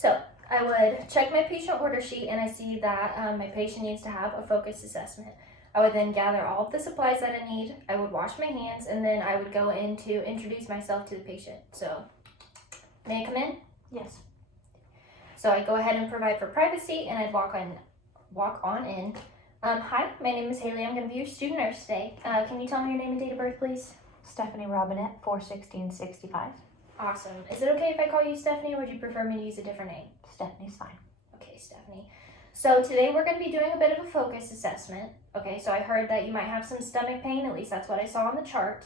So I would check my patient order sheet and I see that my patient needs to have a focus assessment. I would then gather all of the supplies that I need. I would wash my hands and then I would go in to introduce myself to the patient. So, may I come in? Yes. So I go ahead and provide for privacy and I'd walk on in. Hi, my name is Haley. I'm going to be your student nurse today. Can you tell me your name and date of birth, please? Stephanie Robinette, 4/16/65. Awesome. Is it okay if I call you Stephanie or would you prefer me to use a different name? Stephanie's fine. Okay, Stephanie. So today we're going to be doing a bit of a focus assessment. Okay, so I heard that you might have some stomach pain, at least that's what I saw on the chart.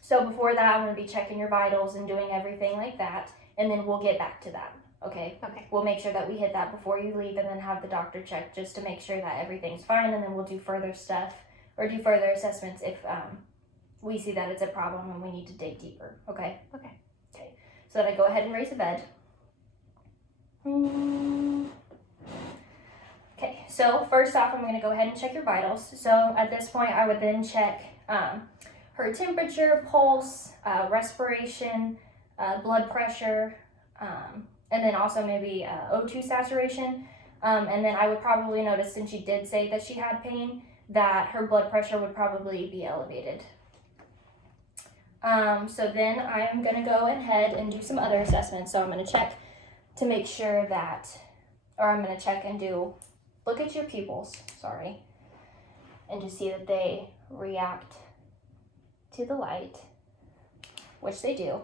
So before that, I'm going to be checking your vitals and doing everything like that, and then we'll get back to that. Okay? Okay. We'll make sure that we hit that before you leave and then have the doctor check just to make sure that everything's fine, and then we'll do further stuff or do further assessments if we see that it's a problem and we need to dig deeper. Okay? Okay. Okay. So then I go ahead and raise the bed. Okay, so first off, I'm going to go ahead and check your vitals. So at this point, I would then check her temperature, pulse, respiration, blood pressure, and then also maybe O2 saturation. And then I would probably notice, since she did say that she had pain, that her blood pressure would probably be elevated. So then I'm going to go ahead and do some other assessments. So I'm going to check to make sure that, or I'm going to check and look at your pupils, and just see that they react to the light, which they do.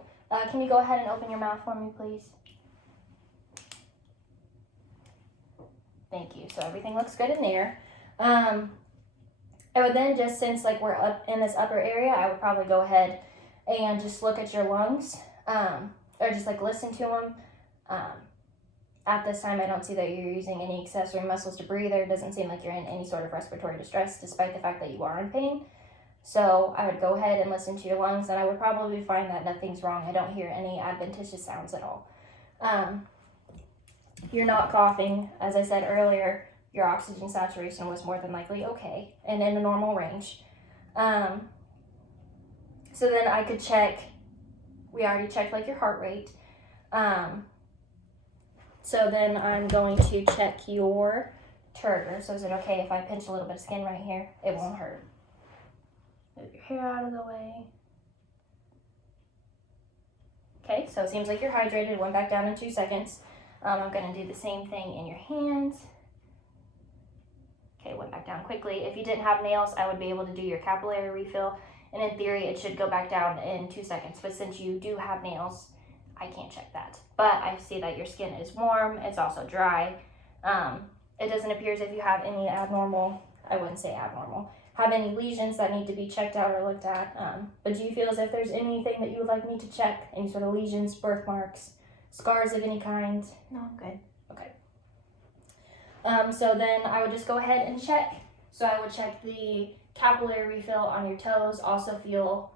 Can you go ahead and open your mouth for me, please? Thank you. So everything looks good in there. I would then just, since like we're up in this upper area, I would probably go ahead and just look at your lungs, or just like listen to them. At this time, I don't see that you're using any accessory muscles to breathe, or it doesn't seem like you're in any sort of respiratory distress, despite the fact that you are in pain. So I would go ahead and listen to your lungs, and I would probably find that nothing's wrong. I don't hear any adventitious sounds at all. You're not coughing. As I said earlier, your oxygen saturation was more than likely okay and in the normal range. So then I could check, we already checked like your heart rate. So then I'm going to check your turgor. So is it okay if I pinch a little bit of skin right here? It won't hurt. Move your hair out of the way. Okay, so it seems like you're hydrated. Went back down in 2 seconds. I'm going to do the same thing in your hands. Okay, went back down quickly. If you didn't have nails, I would be able to do your capillary refill. And in theory, it should go back down in 2 seconds. But since you do have nails, I can't check that. But I see that your skin is warm. It's also dry. It doesn't appear as if you have any abnormal, I wouldn't say abnormal, have any lesions that need to be checked out or looked at. But do you feel as if there's anything that you would like me to check? Any sort of lesions, birthmarks, scars of any kind? No, I'm good. Okay. So then I would just go ahead and check. So I would check the capillary refill on your toes. Also feel,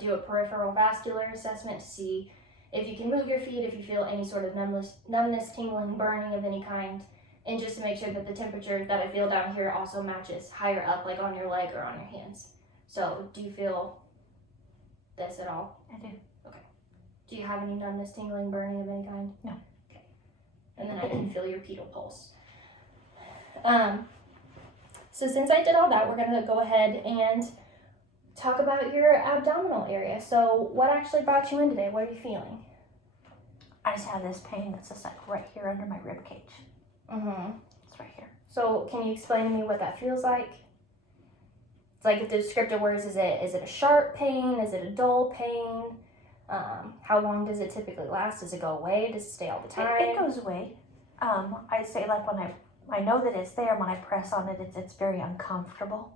do a peripheral vascular assessment to see if you can move your feet, if you feel any sort of numbness, tingling, burning of any kind, and just to make sure that the temperature that I feel down here also matches higher up, like on your leg or on your hands. So do you feel this at all? I do. Okay. Do you have any numbness, tingling, burning of any kind? No. Okay. And then I can feel your pedal pulse. So since I did all that, we're going to go ahead and talk about your abdominal area. So what actually brought you in today? What are you feeling? I just have this pain that's just like right here under my rib cage. It's right here. So can you explain to me what that feels like? It's like the descriptive words. Is it a sharp pain? Is it a dull pain? How long does it typically last? Does it go away? Does it stay all the time? It goes away. I'd say like when I know that it's there, when I press on it, it's very uncomfortable.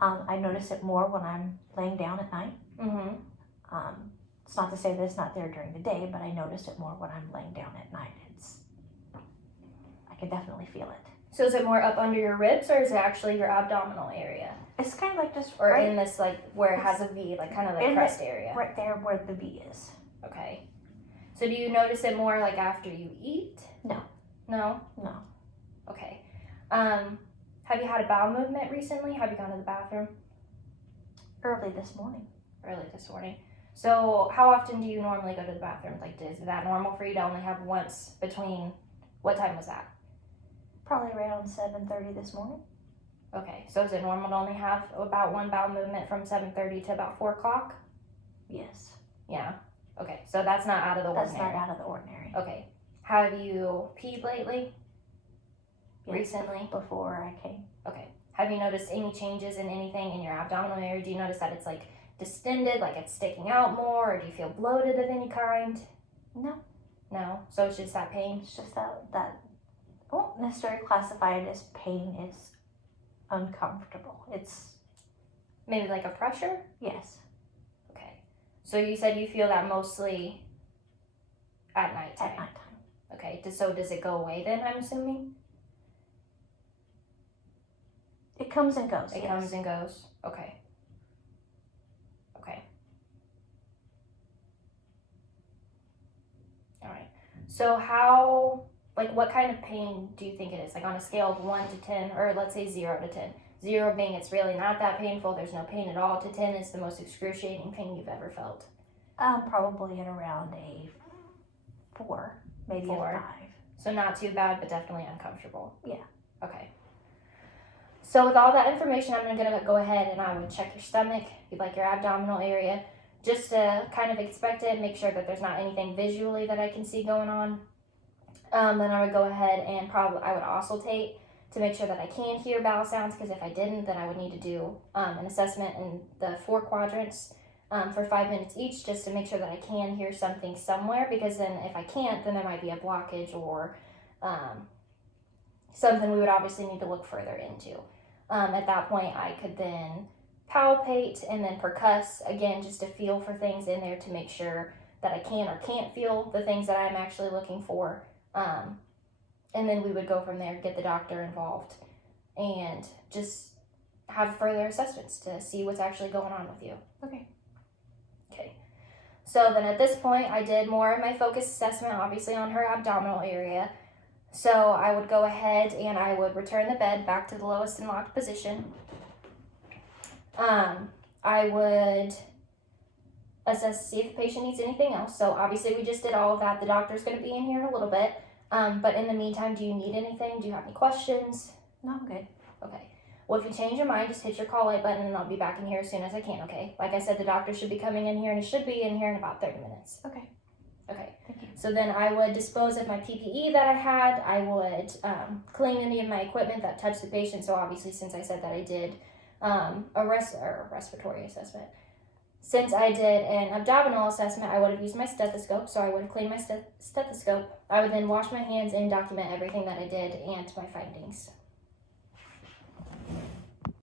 I notice it more when I'm laying down at night. It's not to say that it's not there during the day, but I notice it more when I'm laying down at night. I can definitely feel it. So is it more up under your ribs, or is it actually your abdominal area? It's kind of like just or right in this, like where it has a V, like kind of the crest area. Right there where the V is. Okay. So do you notice it more like after you eat? No. No? No. Okay. Have you had a bowel movement recently? Have you gone to the bathroom? Early this morning. Early this morning. So how often do you normally go to the bathroom? Like, is that normal for you to only have once between, what time was that? Probably around 7:30 this morning. Okay, so is it normal to only have about one bowel movement from 7:30 to about 4 o'clock? Yes. Yeah. Okay, so that's not out of the That's ordinary. not out of the ordinary. Okay. Have you peed lately? Yes, Recently? Before I came. Okay. Have you noticed any changes in anything in your abdominal area? Do you notice that it's like distended, like it's sticking out more, or do you feel bloated of any kind? No. No. So it's just that pain? It's just that I won't necessarily classify it as pain. It's uncomfortable. It's, Maybe like a pressure? yes, Okay. So you said you feel that mostly at nighttime? at nighttime. Okay. So does it go away then, I'm assuming? It comes and goes. It yes. comes and goes. Okay. Okay. All right. So how, like, what kind of pain do you think it is? Like on a scale of 1 to 10, or let's say 0 to 10. 0 being it's really not that painful, there's no pain at all, to 10 is the most excruciating pain you've ever felt. Probably at around a 4, maybe 4. a 5. So not too bad, but definitely uncomfortable. Yeah. Okay. So with all that information, I'm going to go ahead and I would check your stomach, like your abdominal area, just to kind of inspect it, make sure that there's not anything visually that I can see going on. Then I would go ahead and I would auscultate to make sure that I can hear bowel sounds, because if I didn't, then I would need to do an assessment in the 4 quadrants for 5 minutes each, just to make sure that I can hear something somewhere, because then if I can't, then there might be a blockage or something we would obviously need to look further into. At that point, I could then palpate and then percuss, again, just to feel for things in there to make sure that I can or can't feel the things that I'm actually looking for. And then we would go from there, get the doctor involved, and just have further assessments to see what's actually going on with you. Okay. Okay. So then at this point, I did more of my focus assessment, obviously on her abdominal area. So I would go ahead and I would return the bed back to the lowest and locked position. I would assess, see if the patient needs anything else. So obviously we just did all of that. The doctor's going to be in here in a little bit. But in the meantime, do you need anything? Do you have any questions? No, I'm good. Okay. Well, if you change your mind, just hit your call light button and I'll be back in here as soon as I can, okay? Like I said, the doctor should be coming in here and he should be in here in about 30 minutes. Okay. Okay. Thank you. So then I would dispose of my PPE that I had. I would clean any of my equipment that touched the patient. So obviously, since I said that I did a respiratory assessment. Since I did an abdominal assessment, I would have used my stethoscope. So I would have cleaned my stethoscope. I would then wash my hands and document everything that I did and my findings.